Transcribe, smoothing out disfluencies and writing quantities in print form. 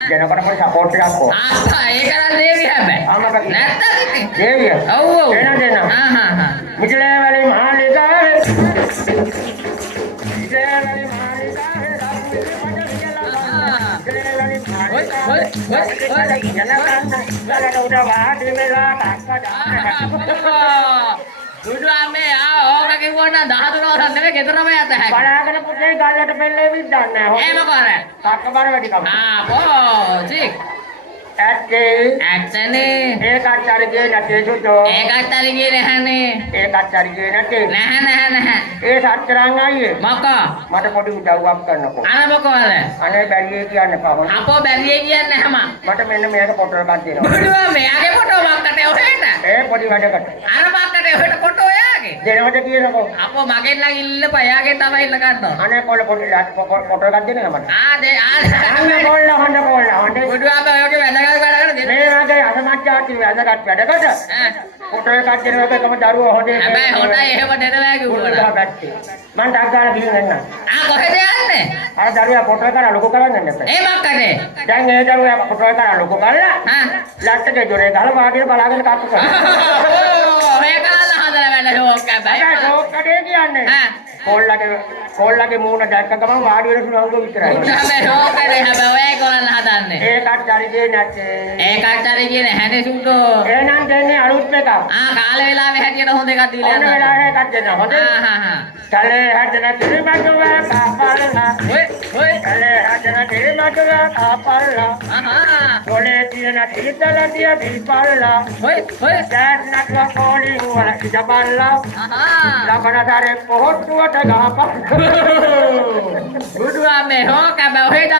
දෙනකොට පොඩි සපෝට් එකක් ඕන. ඒක නම් දේවිය හැබැයි. ආමක නැත්තම් ඉතින්. දේවිය. ඔව් ඔව්. දෙන. මිචලේවලි මාලිකාවේ. මිචලේවලි මාලිකාවේ දුඩුවාමේ ඕක කිව්වොත් නම් 13 වරක් නෙවෙයි ගෙදරම යත හැකියි. බලාගෙන පුතේ ගල්ලට පෙල්ලේ විද්දන්නේ නැහැ. එහෙම කරේ. සක්කබර වැඩි කම. චික්. ඇත්තනේ ඒකත් අරගෙන නැතේ සුතෝ. ඒකත් අරගෙන නැහනේ. ඒකත් අරගෙන නැතේ. නැහැ. ඒ සත්‍තරන් අයියේ. මොකෝ? මට පොඩි උදව්වක් කරන්නකෝ. අර මොකෝද? අනේ බැරියේ කියන්න පාවන. අපෝ බැරියේ කියන්නේ හැම. මට මෙන්න මේක ෆොටෝ එකක් දෙනවා. දුඩුවා මෙයාගේ ෆොටෝ මක්කට ඔහෙට. ඒ පොඩි වැඩකට. අර මක්කට ඔහෙට ෆොටෝ එයාගේ. දෙනවට කියනකෝ. අපෝ මගෙන් නම් ඉල්ලපා එයාගෙන් තමයි ඉල්ල ගන්න ඕන. අනේ කොල්ල පොඩි ෆොටෝ එකක් දෙන්න මට. අනේ කොල්ල හොඳ. දුඩුවා ඔයගේ වැඩගත් වැඩකට දෙන්න. මේ වගේ අසමච්චාති වැදගත් වැඩකට ෆොටෝ එකක් දෙනවා එකම දරුවෝ හොඳේ. හැබැයි හොඳයි එහෙම දෙනවා කිව්වොත්. මං ටක් ගාලා ගිහින් එන්න. කොහෙද යන්නේ? අර දරුවා ෆොටෝ කරලා ලොකු කරන්න එන්න. ඒ මක්කනේ. දැන් ඒ දරුවා ෆොටෝ කරලා ලොකු කරලා ලැට්ටේ දොරේ ගහලා වාඩිව බලාගෙන කට්ටු කරනවා. ඔය කාලේ හදලා වැඩ ෂෝක් හැබැයි. ෂෝක් කඩේ කියන්නේ. කොල්ලගේ මූණ දැක්ක ගමන් වාඩි වෙන සුළු විතරයි. හැබැයි ෂෝක් කරේ හැබැයි ඔයයි කරන්න හදන්නේ. ඒකත් හරි නැත්තේ. ඒකත් හරි කියන්නේ හැනේ සුටෝ. එහෙනම් දෙන්නේ අලුත් එකක්. කාලේ වෙලාවේ හැටියට හොඳ එකක් දීලා යනවා. ඕන වෙලාවේ එකක් දෙන්න. හොඳේ. කලේ හදන කිරිමඩුව කාපල්ලා. ඔය කලේ හදන කිරිමඩුව කාපල්ලා. කොලේ තියෙන කිරිතලදිය දීපල්ලා. ඔය දැන් නක්ව පොලිං වල ඉජබල්ලා. ලබනතරේ පොහොට්ටුවට ගහපන්. දුඩුවා මේ හොක බෑ ඔහෙට